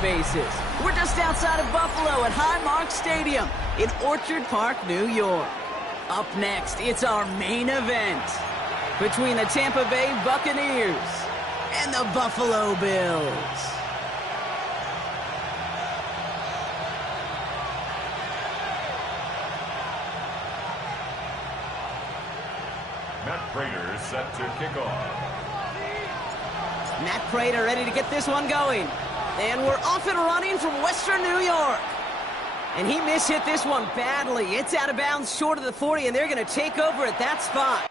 bases. We're just outside of Buffalo at Highmark Stadium in Orchard Park, New York. Up next, it's our main event between the Tampa Bay Buccaneers and the Buffalo Bills. Matt Prater is set to kick off. Matt Prater ready to get this one going. And we're off and running from Western New York. And he mishit this one badly. It's out of bounds short of the 40, and they're going to take over at that spot.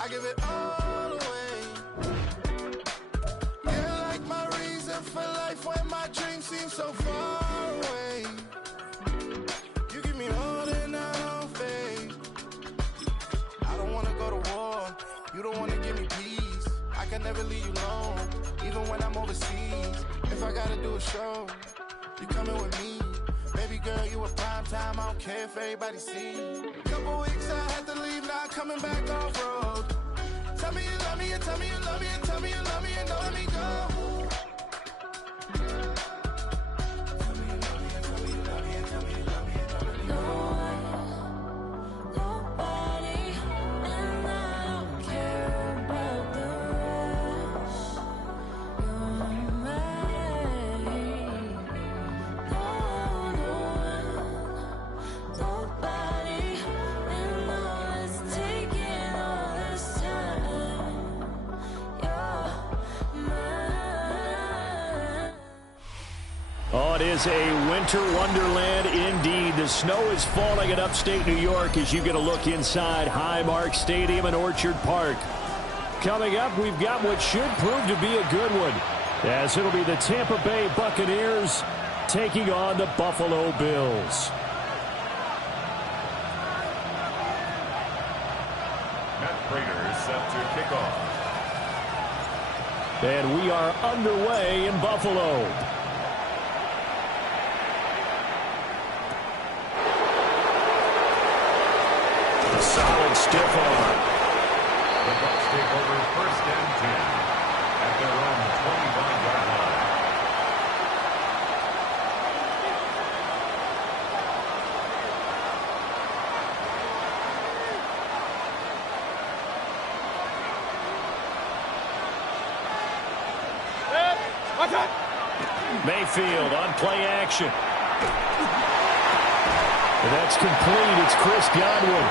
I give it all away. You're like my reason for life when my dreams seem so far away. You give me more than I faith. I don't wanna go to war. You don't wanna give me peace. I can never leave you alone, even when I'm overseas. If I gotta do a show, you coming with me. Baby girl, you a prime time. I don't care if everybody see. Couple weeks I had to leave, now coming back off road. Tell me you love me, and tell me you love me, and tell me you love me, and don't let me go. Tell me you love me, and tell me you love me, and tell me you love me, and don't let me go. Nobody, and I don't care about the rest. You're mine. Nobody, and all it's taking all this time. You're mine. Oh, it is a winter wonderland indeed. The snow is falling in upstate New York as you get a look inside Highmark Stadium in Orchard Park. Coming up, we've got what should prove to be a good one, as it'll be the Tampa Bay Buccaneers taking on the Buffalo Bills. Matt Prater is set to kick off. And we are underway in Buffalo. A solid stiff arm. The Bucs take over 1st and 10 at their own 25-yard line. Mayfield on play action. And that's complete. It's Chris Godwin.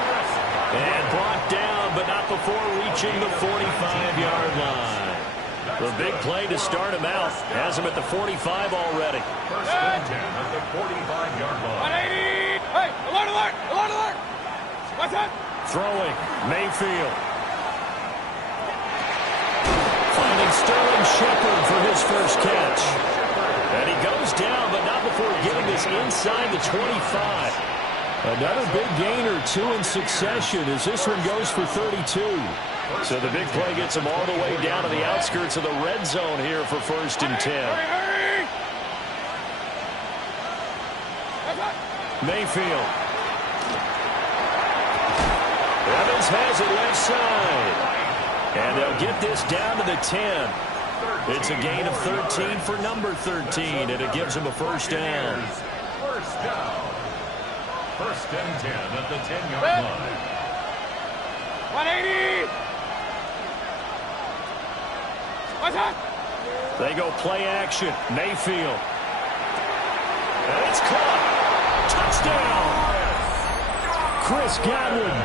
And brought down, but not before reaching the 45-yard line. The big play to start him out. Has him at the 45 already. 1st and 10 at the 45-yard line. 180! Hey, alert, alert! Alert, alert! What's that? Throwing, Mayfield. Finding Sterling Shepard for his first catch. And he goes down, but not before getting this inside the 25. Another big gain or two in succession as this one goes for 32. So the big play gets him all the way down to the outskirts of the red zone here for 1st and 10. Hurry! Mayfield. Evans has it left side. And they'll get this down to the 10. It's a gain of 13 for number 13, and it gives him a first down. First down. 1st and 10 at the 10-yard line. 180! What's that? They go play action. Mayfield. And it's caught. Touchdown! Chris Godwin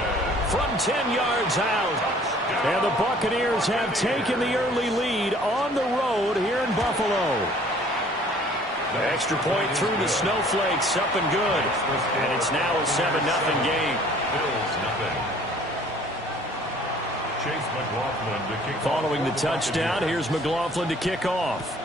from 10 yards out. And the Buccaneers have taken the early lead on the road here in Buffalo. The extra point through the snowflakes, up and good. And it's now a 7-0 game. Bills nothing. Chase McLaughlin to kick off. Following the touchdown, here's McLaughlin to kick off.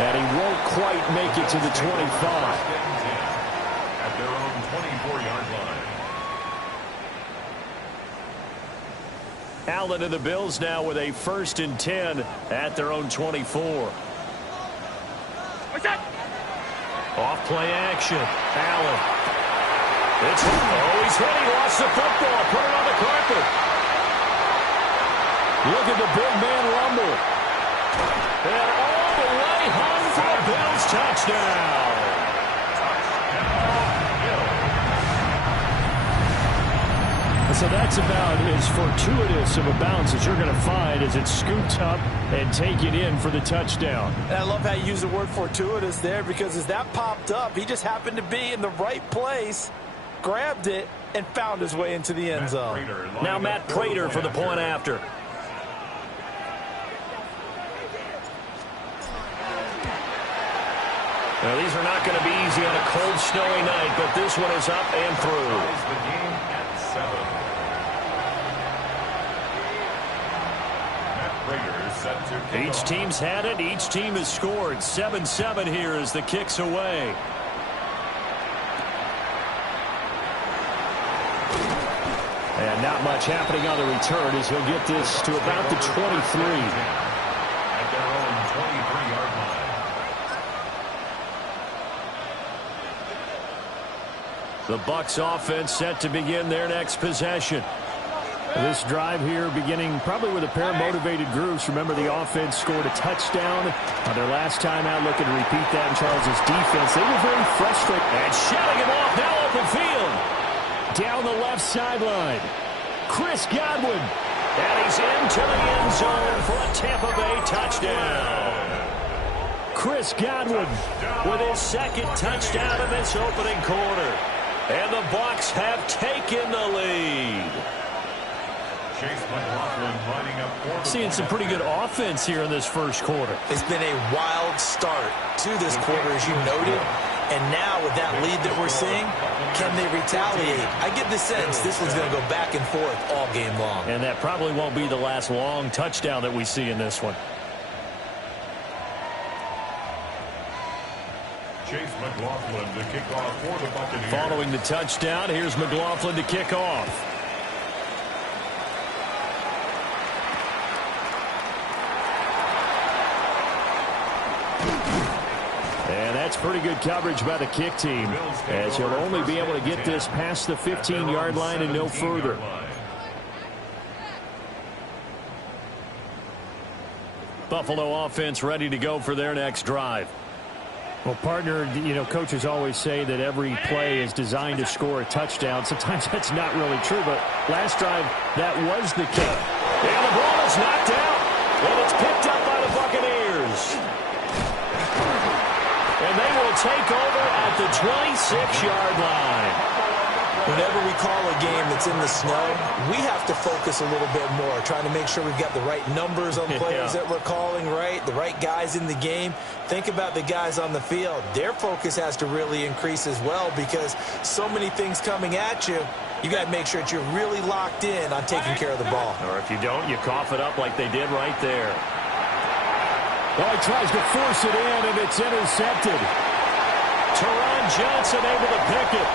And he won't quite make it to the 25. At their own 24-yard line. Allen and the Bills now with a 1st and 10 at their own 24. Off play action. Allen. He's hit. He lost the football. Put it on the carpet. Look at the big man rumble. And all the way home for a Bills touchdown. So that's about as fortuitous of a bounce as you're going to find as it's scooped up and taken in for the touchdown. And I love how you use the word fortuitous there, because as that popped up, he just happened to be in the right place, grabbed it, and found his way into the end zone. Now Matt Prater for the point after. Now, these are not going to be easy on a cold, snowy night, but this one is up and through. The game at 7. Matt Prater is set to kick Each off. team's had it. Each team has scored. 7-7 here as the kick's away. And not much happening on the return as he'll get this to about the 23. At their own 23-yard line. The Bucs offense set to begin their next possession. This drive here beginning probably with a pair of motivated groups. Remember, the offense scored a touchdown on their last time out, looking to repeat that in Charles' defense. They were very frustrated. And shutting him off, now open field. Down the left sideline. Chris Godwin. And he's into the end zone for a Tampa Bay touchdown. Chris Godwin with his 2nd touchdown in this opening quarter. And the Bucs have taken the lead. Chase McLaughlin lining up for the Seeing some pretty good offense here in this first quarter. It's been a wild start to this quarter, as you noted. And now with that lead that we're seeing, can they retaliate? I get the sense this one's going to go back and forth all game long. And that probably won't be the last long touchdown that we see in this one. Chase McLaughlin to kick off for the Buccaneers. Following the touchdown, here's McLaughlin to kick off. And that's pretty good coverage by the kick team, as he'll only be able to get this past the 15-yard line and no further. Buffalo offense ready to go for their next drive. Well, partner, coaches always say that every play is designed to score a touchdown. Sometimes that's not really true, but last drive, that was the case. And the ball is knocked out, and it's picked up by the Buccaneers. And they will take over at the 26-yard line. Whenever we call a game that's in the snow, we have to focus a little bit more, trying to make sure we've got the right numbers on players that we're calling, right? The right guys in the game. Think about the guys on the field. Their focus has to really increase as well, because so many things coming at you. You got to make sure that you're really locked in on taking care of the ball. Or if you don't, you cough it up like they did right there. Well, he tries to force it in, and it's intercepted. Teron Johnson able to pick it.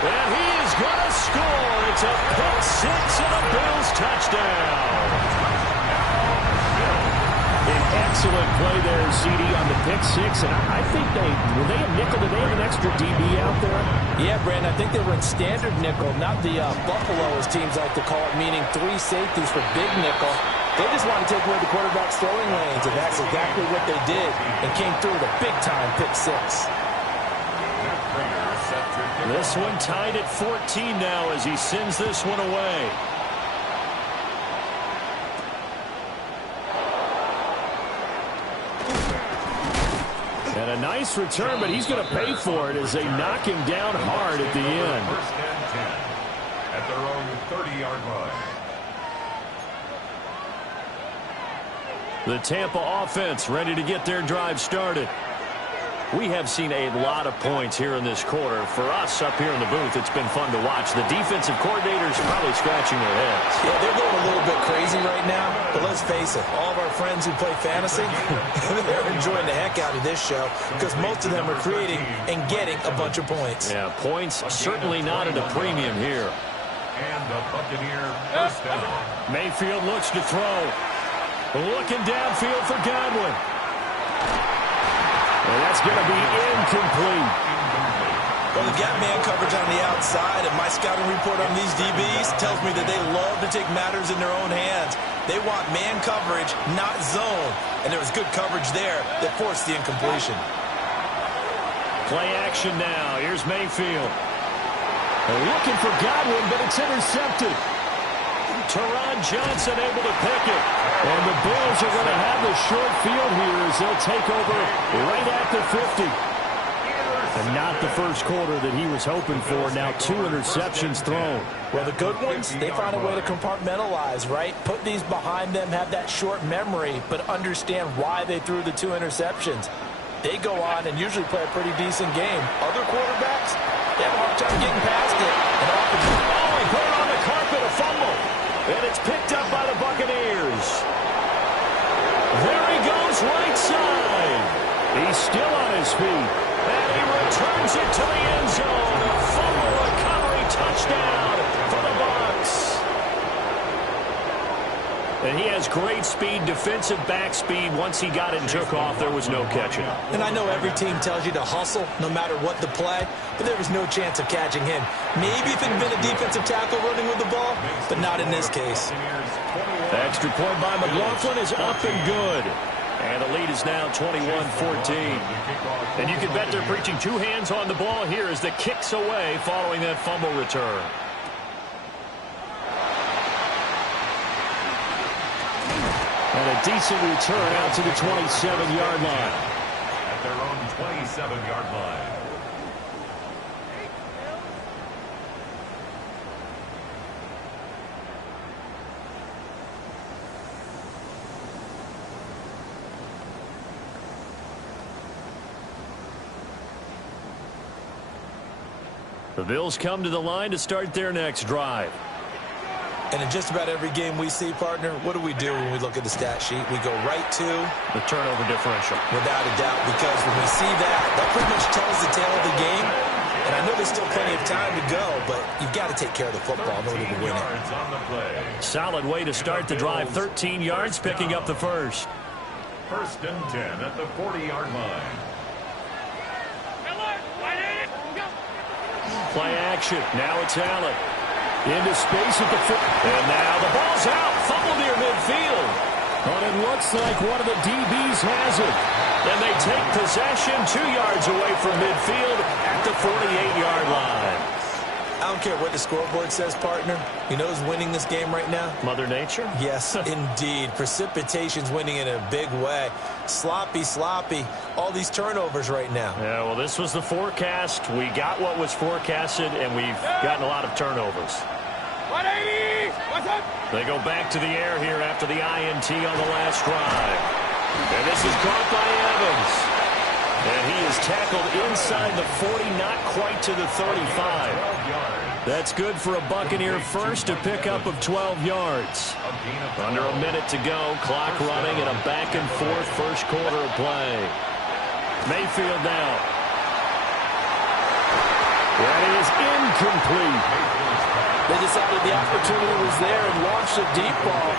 And he is going to score. It's a pick six and a Bills touchdown. An excellent play there, CD, on the pick six. And I think were they a nickel? Did they have an extra DB out there? Yeah, Brandon, I think they were in standard nickel, not the Buffalo, as teams like to call it, meaning 3 safeties for big nickel. They just want to take away the quarterback's throwing lanes, and that's exactly what they did, and came through with a big-time pick six. This one tied at 14 now as he sends this one away. And a nice return, but he's going to pay for it as they knock him down hard at the end. First and 10 at their own 30-yard line. The Tampa offense ready to get their drive started. We have seen a lot of points here in this quarter. For us up here in the booth, it's been fun to watch. The defensive coordinators probably scratching their heads. Yeah, they're going a little bit crazy right now, but let's face it, all of our friends who play fantasy, they're enjoying the heck out of this show because most of them are creating and getting a bunch of points. Yeah, points certainly not at a premium here. And the Buccaneer first down. Mayfield looks to throw. Looking downfield for Godwin. And that's going to be incomplete. Well, they've got man coverage on the outside, and my scouting report on these DBs tells me that they love to take matters in their own hands. They want man coverage, not zone. And there was good coverage there that forced the incompletion. Play action now. Here's Mayfield. They're looking for Godwin, but it's intercepted. Teron Johnson able to pick it. And the Bills are going to have the short field here as they'll take over right at the 50. And not the first quarter that he was hoping for. Now 2 interceptions thrown. Well, the good ones, they find a way to compartmentalize, right? Put these behind them, have that short memory, but understand why they threw the 2 interceptions. They go on and usually play a pretty decent game. Other quarterbacks, they have a hard time getting past it. And often, he put it on the carpet, a fumble. And it's picked up by the Buccaneers. There he goes, right side. He's still on his feet. And he returns it to the end zone. A fumble recovery touchdown for the Bucs. And he has great speed, defensive back speed. Once he got it and took off, there was no catching. And I know every team tells you to hustle no matter what the play, but there was no chance of catching him. Maybe if it had been a defensive tackle running with the ball, but not in this case. The extra point by McLaughlin is up and good. And the lead is now 21-14. And you can bet they're preaching 2 hands on the ball here as the kick's away following that fumble return. And a decent return out to the 27-yard line. At their own 27-yard line. The Bills come to the line to start their next drive. And in just about every game we see, partner, what do we do when we look at the stat sheet? We go right to the turnover differential. Without a doubt, because when we see that, that pretty much tells the tale of the game. And I know there's still plenty of time to go, but you've got to take care of the football in order to win it. Solid way to start the drive. 13 yards, picking up the first. First and 10 at the 40-yard line. Play action. Now it's Allen. Into space at the foot. And now the ball's out. Fumble near midfield. But it looks like one of the DBs has it. And they take possession 2 yards away from midfield at the 48-yard line. I don't care what the scoreboard says, partner. You know who's winning this game right now? Mother Nature? Yes, indeed. Precipitation's winning in a big way. Sloppy, sloppy. All these turnovers right now. Yeah, well, this was the forecast. We got what was forecasted, and we've gotten a lot of turnovers. 180! What's up? They go back to the air here after the INT on the last drive. And this is caught by Evans. And he is tackled inside the 40, not quite to the 35. That's good for a Buccaneer first, a pickup of 12 yards. Under a minute to go, clock running, and a back-and-forth first quarter of play. Mayfield now. That is incomplete. They decided the opportunity was there and launched a deep ball,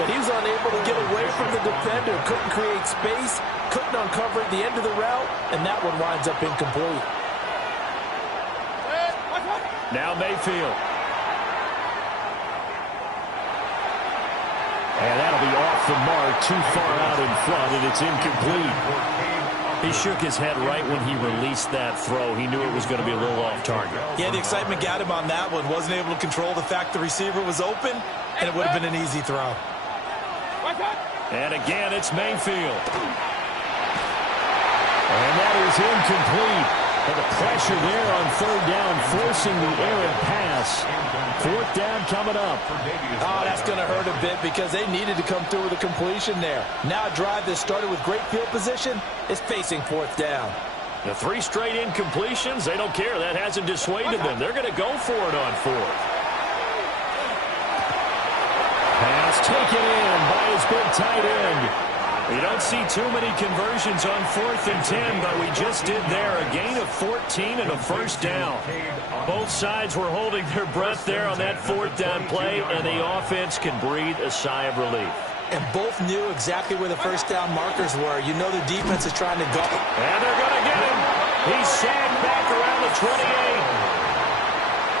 but he was unable to get away from the defender, couldn't create space, couldn't uncover at the end of the route, and that one winds up incomplete. Now Mayfield. And that'll be off the mark, too far out in front, and it's incomplete. He shook his head right when he released that throw. He knew it was going to be a little off target. Yeah, the excitement got him on that one. Wasn't able to control the fact the receiver was open, and it would have been an easy throw. And again, it's Mayfield. And that is incomplete. And the pressure there on third down, forcing the errant pass. Fourth down coming up. Oh, that's going to hurt a bit because they needed to come through with a completion there. Now a drive that started with great field position is facing fourth down. The 3 straight incompletions, they don't care. That hasn't dissuaded them. They're going to go for it on 4th. Pass taken in by his big tight end. You don't see too many conversions on 4th and 10, but we just did there. A gain of 14 and a first down. Both sides were holding their breath there on that 4th down play, and the offense can breathe a sigh of relief. And both knew exactly where the first down markers were. You know the defense is trying to go. And they're going to get him. He's sagged back around the 28.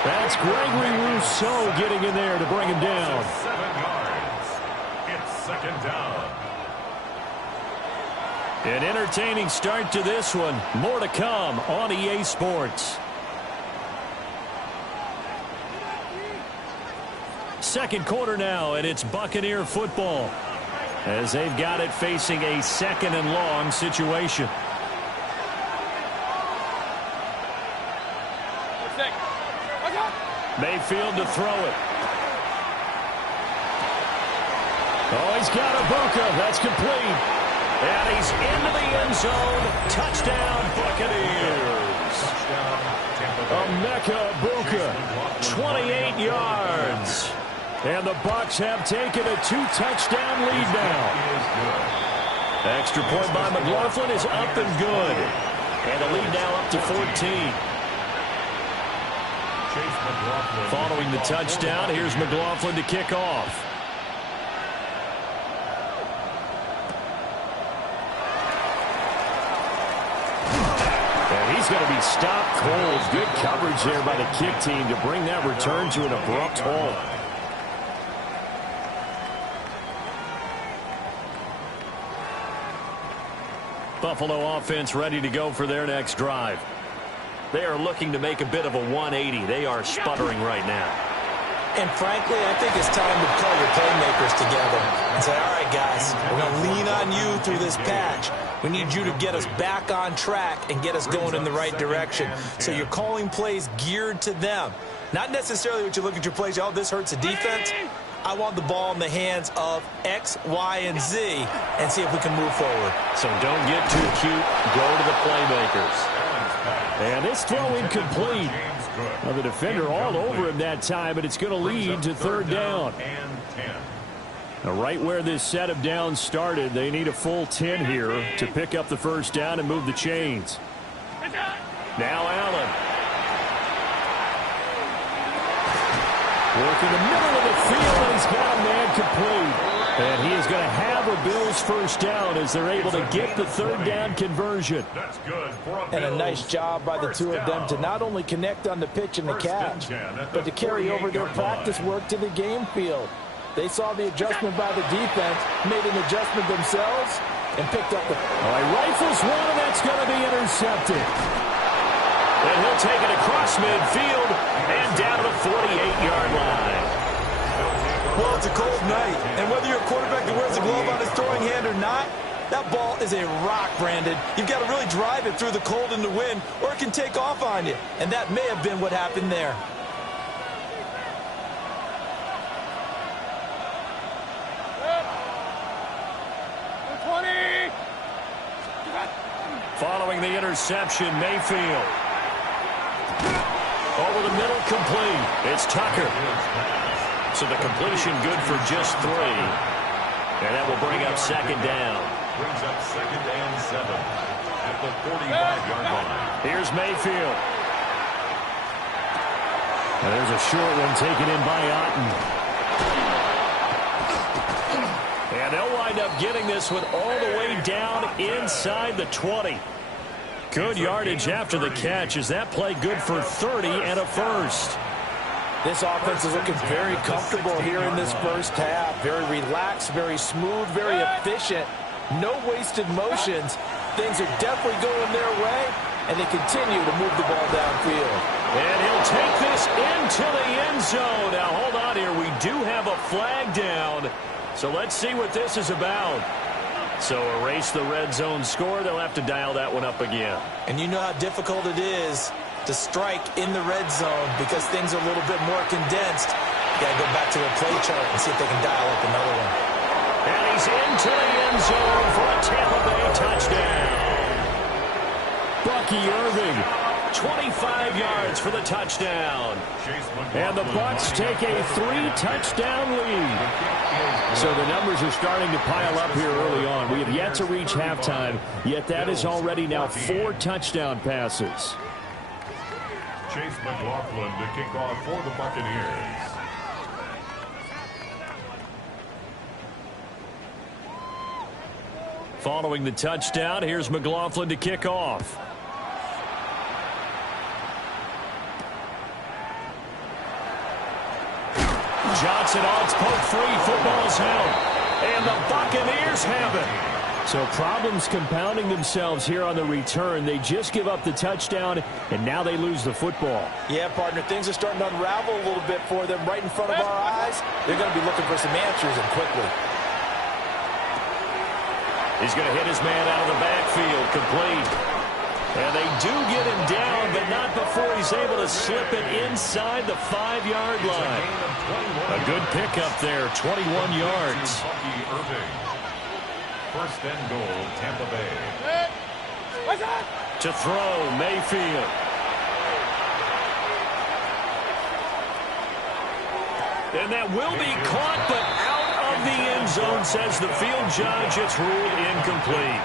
That's Gregory Rousseau getting in there to bring him down. 7 yards. It's second down. An entertaining start to this one. More to come on EA Sports. Second quarter now, and it's Buccaneer football as they've got it facing a 2nd and long situation. Mayfield to throw it. Oh, he's got Ibuka. That's complete. And he's into the end zone. Touchdown, Buccaneers. Emeka Ibuka, 28 yards. And the Bucs have taken a 2-touchdown lead now. Extra point by McLaughlin is up and good. And the lead now up to 14. Following the touchdown, here's McLaughlin to kick off. He's going to be stopped cold. Good coverage there by the kick team to bring that return to an abrupt halt. Buffalo offense ready to go for their next drive. They are looking to make a bit of a 180. They are sputtering right now. And frankly, I think it's time to call your playmakers together and say, all right, guys, we're going to lean on you through this patch. We need you to get us back on track and get us going in the right direction. So you're calling plays geared to them. Not necessarily what you look at your plays, oh, this hurts the defense. I want the ball in the hands of X, Y, and Z and see if we can move forward. So don't get too cute. Go to the playmakers. And this throw incomplete. Well, the defender all over him that time, but it's going to lead to 3rd down. Now, right where this set of downs started, they need a full 10 here to pick up the first down and move the chains. Now Allen. Working the middle of the field, and he's got a man complete. And he is going to have a Bills first down as they're able to get the 3rd down conversion. That's good for a And a nice job by the two of them to not only connect on the pitch and the catch, but to carry over their practice work to the game field. They saw the adjustment by the defense, made an adjustment themselves, and picked up the... All right, rifles one, and that's going to be intercepted. And he'll take it across midfield and down to the 48-yard line. Well, it's a cold night, and whether you're a quarterback that wears a glove on his throwing hand or not, that ball is a rock, Brandon. You've got to really drive it through the cold and the wind, or it can take off on you. And that may have been what happened there. Following the interception, Mayfield. Over the middle, complete. It's Tucker. So the completion good for just 3. And that will bring up 2nd down. Brings up 2nd and 7 at the 45-yard line. Here's Mayfield. And there's a short one taken in by Otten. And they'll wind up getting this one all the way down inside the 20. Good yardage after the catch. Is that play good for 30 and a first? This offense is looking very comfortable here in this first half. Very relaxed, very smooth, very efficient. No wasted motions. Things are definitely going their way, and they continue to move the ball downfield. And he'll take this into the end zone. Now, hold on here. We do have a flag down. So let's see what this is about. So erase the red zone score. They'll have to dial that one up again. And you know how difficult it is to strike in the red zone because things are a little bit more condensed. You got to go back to the play chart and see if they can dial up another one. And he's into the end zone for a Tampa Bay touchdown. Bucky Irving. 25 yards for the touchdown. And the Bucs take a 3-touchdown lead. So the numbers are starting to pile up here early on. We have yet to reach halftime, yet that is already now 4 touchdown passes. Chase McLaughlin to kick off for the Buccaneers. Following the touchdown, here's McLaughlin to kick off. Johnson odds poke free. Football's held. And the Buccaneers have it. So problems compounding themselves here on the return. They just give up the touchdown, and now they lose the football. Yeah, partner, things are starting to unravel a little bit for them right in front of our eyes. They're going to be looking for some answers, and quickly. He's going to hit his man out of the backfield, complete. And they do get him down, but not before he's able to slip it inside the 5-yard line. A good pickup there, 21 yards. First and goal, Tampa Bay. To throw, Mayfield. And that will be caught, but out of the end zone, says the field judge. It's ruled incomplete.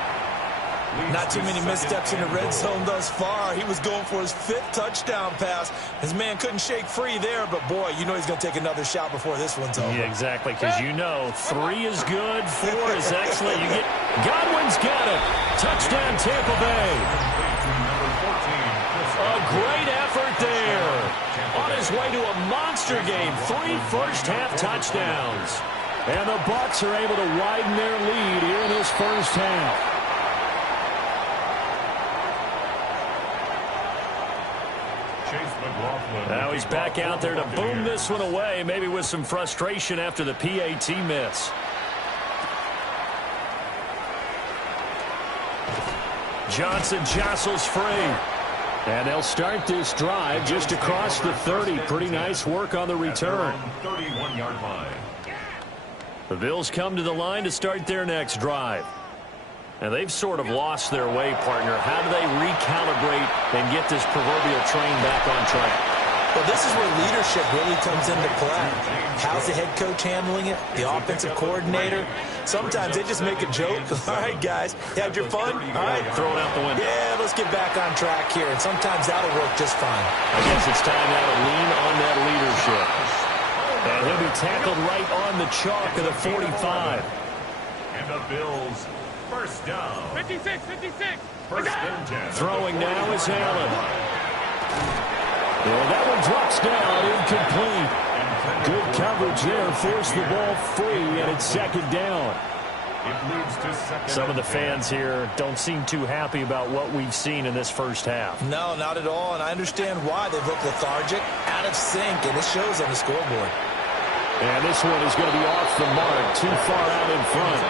Not too many missteps in the red zone thus far. He was going for his 5th touchdown pass. His man couldn't shake free there, but boy, you know he's going to take another shot before this one's over. Yeah, exactly, because you know 3 is good, 4 is excellent. You get Godwin's got it. Touchdown, Tampa Bay. A great effort there. On his way to a monster game, 3 first-half touchdowns. And the Bucs are able to widen their lead here in this first half. Now he's back out there to boom this one away, maybe with some frustration after the PAT miss. Johnson jostles free. And they'll start this drive just across the 30. Pretty nice work on the return. 31-yard line. The Bills come to the line to start their next drive. And they've sort of lost their way, partner. How do they recalibrate and get this proverbial train back on track? Well, this is where leadership really comes into play. How's the head coach handling it? The offensive coordinator? Sometimes they just make a joke. All right, guys, you had your fun? All right, throw it out the window. Yeah, let's get back on track here. And sometimes that'll work just fine. I guess it's time now to lean on that leadership. And he'll be tackled right on the chalk of the 45. And the Bills, first down. 56. First and 10. Throwing now is Allen. And that one drops down, incomplete. Good coverage there, forced the ball free, and it's second down. It leads to second. Some of the fans here don't seem too happy about what we've seen in this first half. No, not at all, and I understand why. They've looked lethargic, out of sync, and it shows on the scoreboard. And this one is going to be off the mark, too far out in front.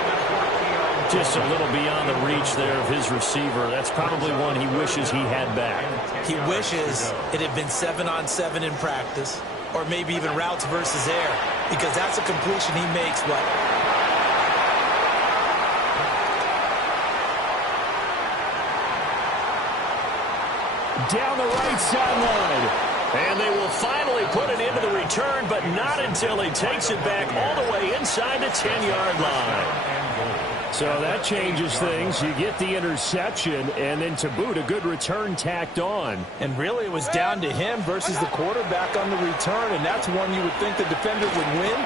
Just a little beyond the reach there of his receiver. That's probably one he wishes he had back. He wishes it had been 7-on-7 in practice, or maybe even routes versus air, because that's a completion he makes, what? Down the right sideline. And they will finally put it into the return, but not until he takes it back all the way inside the 10-yard line. So that changes things. You get the interception, and then to boot, a good return tacked on. And really, it was down to him versus the quarterback on the return, and that's one you would think the defender would win.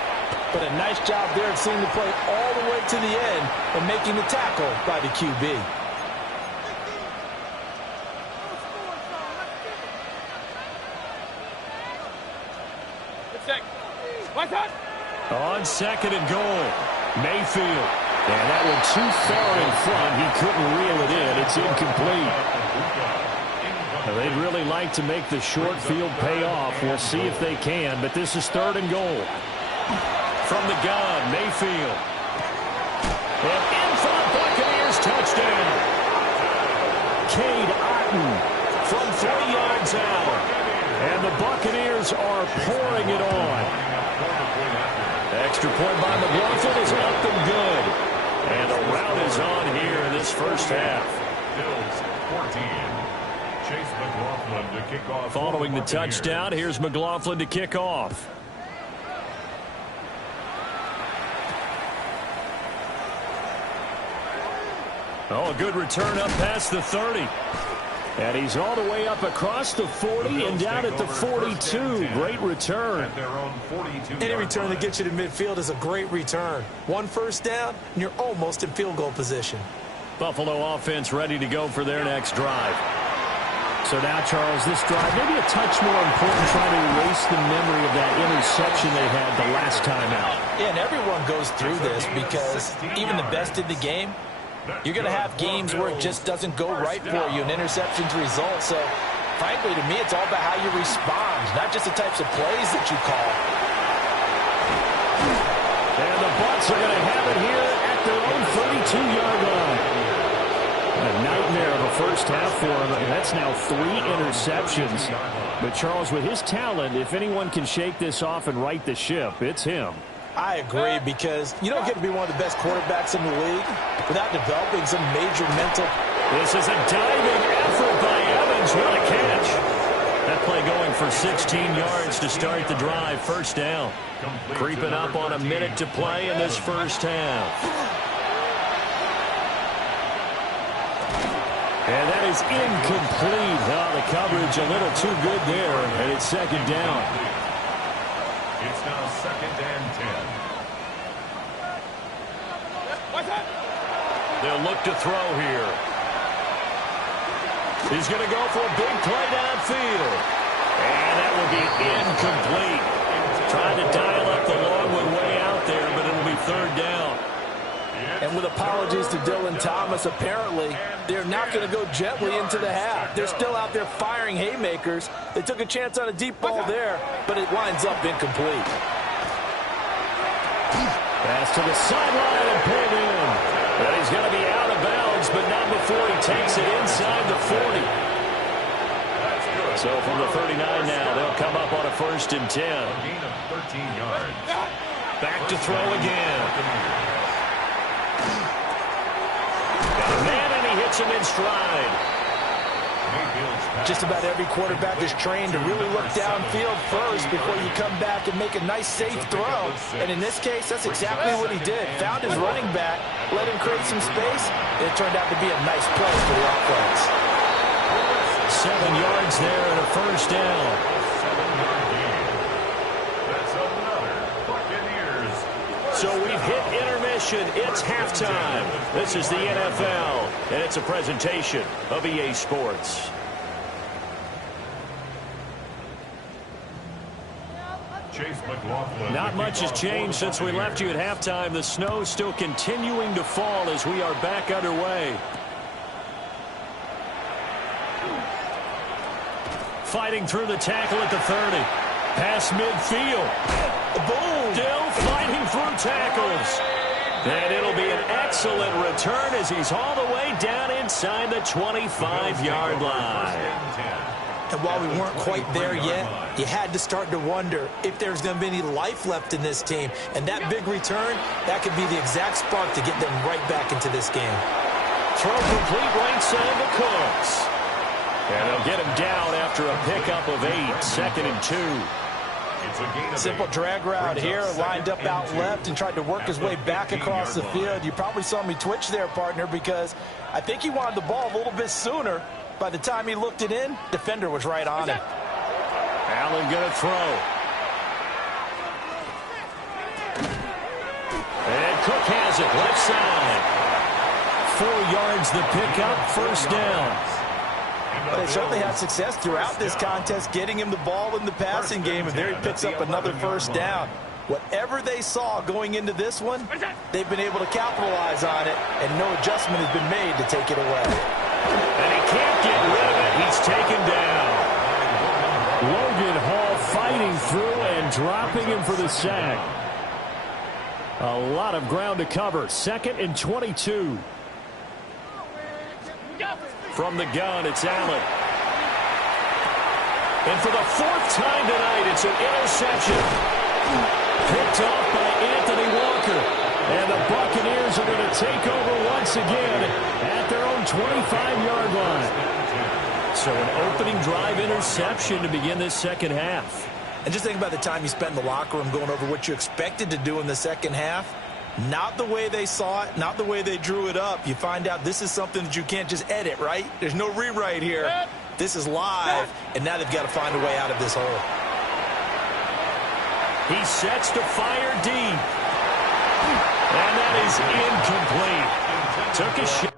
But a nice job there of seeing the play all the way to the end and making the tackle by the QB. On second and goal, Mayfield. And that one too far in front. He couldn't reel it in. It's incomplete. Now, they'd really like to make the short field pay off. We'll see if they can, but this is third and goal. From the gun, Mayfield. And in for the Buccaneers touchdown. Cade Otton from 3 yards out. And the Buccaneers are pouring it on. Extra point by McLaughlin is up and good. And the rout is on here in this first half. Bills 14, Chase McLaughlin to kick off. Following the touchdown, here's McLaughlin to kick off. Oh, a good return up past the 30. And he's all the way up across the 40 and down at the 42. Great return. Any return that gets you to midfield is a great return. One first down, and you're almost in field goal position. Buffalo offense ready to go for their next drive. So now, Charles, this drive maybe a touch more important, trying to erase the memory of that interception they had the last time out. Yeah, and everyone goes through this because even the best in the game, you're going to have games where it just doesn't go right for you, and interceptions result. So, frankly, to me, it's all about how you respond, not just the types of plays that you call. And the Bucs are going to have it here at their own 32-yard line. A nightmare of a first half for him. That's now 3 interceptions. But, Charles, with his talent, if anyone can shake this off and right the ship, it's him. I agree, because you don't get to be one of the best quarterbacks in the league without developing some major mental. This is a diving effort by Evans. What a catch. That play going for 16 yards to start the drive. First down. Creeping up on a minute to play in this first half. And that is incomplete. Oh, the coverage a little too good there, and it's second down. It's now 2nd and 10. They'll look to throw here. He's going to go for a big play downfield. And that will be incomplete. Trying to dial up the long one way out there, but it'll be third down. And with apologies to Dylan Thomas, apparently they're not going to go gently into the half. They're still out there firing haymakers. They took a chance on a deep ball there, but it winds up incomplete. Pass to the sideline and pulled in. But he's going to be out of bounds, but not before he takes it inside the 40. So from the 39 now, they'll come up on a 1st and 10. A gain of 13 yards. Back to throw again. Got a man, and he hits him in stride. Just about every quarterback is trained to really look downfield first before you come back and make a nice, safe throw. And in this case, that's exactly what he did. Found his running back, let him create some space, and it turned out to be a nice play for the offense. 7 yards there and a first down. 7-yard gain. That's another Buccaneers. So we've hit intermission. It's halftime. This is the NFL, and it's a presentation of EA Sports. Chase McLaughlin. Not much has changed since we left you at halftime. The snow still continuing to fall as we are back underway. Fighting through the tackle at the 30. Past midfield. Boom! Still fighting through tackles. And it'll be an excellent return as he's all the way down inside the 25-yard line. And while we weren't quite there yet, you had to start to wonder if there's going to be any life left in this team. And that big return, that could be the exact spark to get them right back into this game. Throw complete right side to Cooks. And they'll get him down after a pickup of 8. 2nd and 2. Simple drag route here, lined up out left and tried to work his way back across the field. You probably saw me twitch there, partner, because I think he wanted the ball a little bit sooner. By the time he looked it in, defender was right on him. Allen going to throw. And Cook has it, left side. 4 yards the pickup, first down. They certainly had success throughout this contest getting him the ball in the passing game, and there he picks up another first down. Whatever they saw going into this one, they've been able to capitalize on it, and no adjustment has been made to take it away. And he can't get rid of it. He's taken down. Logan Hall fighting through and dropping him for the sack. A lot of ground to cover. 2nd and 22. From the gun, it's Allen. And for the 4th time tonight, it's an interception. Picked off by Anthony Walker. And the Buccaneers are going to take over once again at their own 25-yard line. So an opening drive interception to begin this second half. And just think about the time you spent in the locker room going over what you expected to do in the second half. Not the way they saw it, not the way they drew it up. You find out this is something that you can't just edit, right? There's no rewrite here. This is live, and now they've got to find a way out of this hole. He sets to fire deep. And that is incomplete. Took a shot.